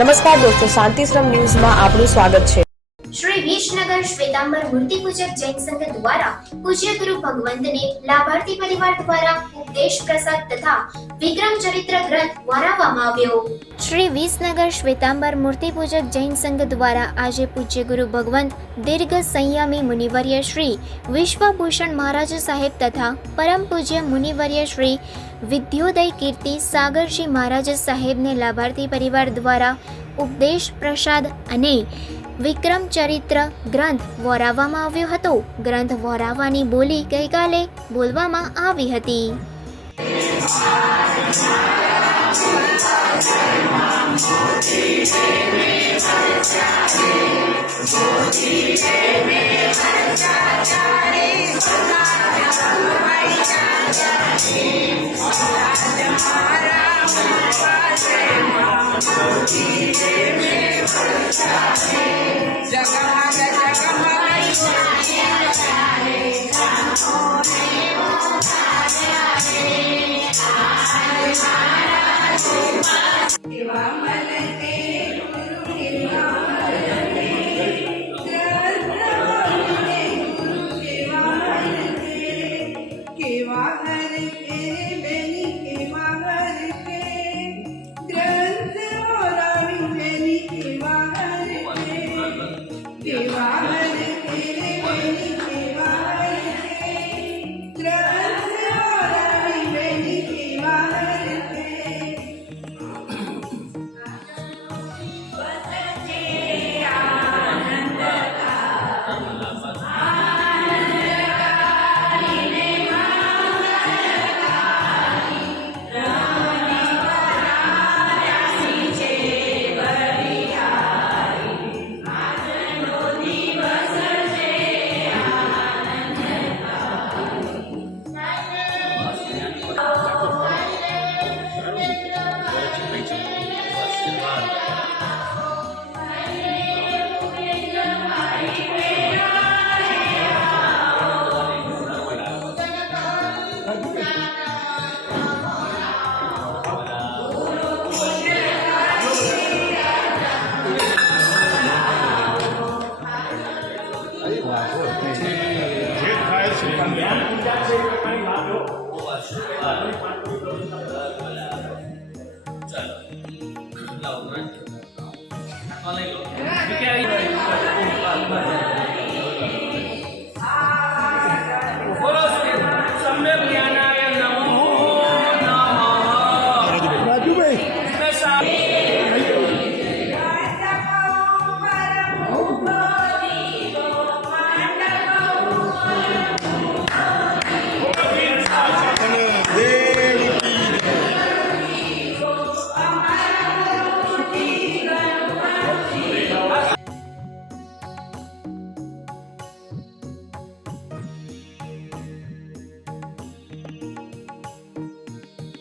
નમસ્કાર દોસ્તો, શાંતિશ્રમ ન્યૂઝમાં આપનું સ્વાગત છે। श्री विजनगर श्वेतांबर मूर्ति पूजक जैन संघ द्वारा पूज्य गुरु भगवंत ने लाभार्थी परिवार द्वारा उपदेश प्रसाद तथा विक्रम चरित्र ग्रंथ वरावવામાં આવ્યો। श्री विजनगर श्वेतांबर मूर्ति पूजक जैन संघ द्वारा आज पूज्य गुरु भगवंत दीर्घ संयमी मुनिवर्य श्री विश्वभूषण महाराज साहेब तथा परम पूज्य मुनिवर्य श्री विद्योदय कीर्ति सागर जी महाराज साहेब ने लाभार्थी परिवार द्वारा उपदेश प्रसाद અને વિક્રમ ચરિત્ર ગ્રંથ વરાવવામાં આવ્યો હતો। ગ્રંથ વરાવવાની બોલી ગઈકાલે બોલવામાં આવી હતી।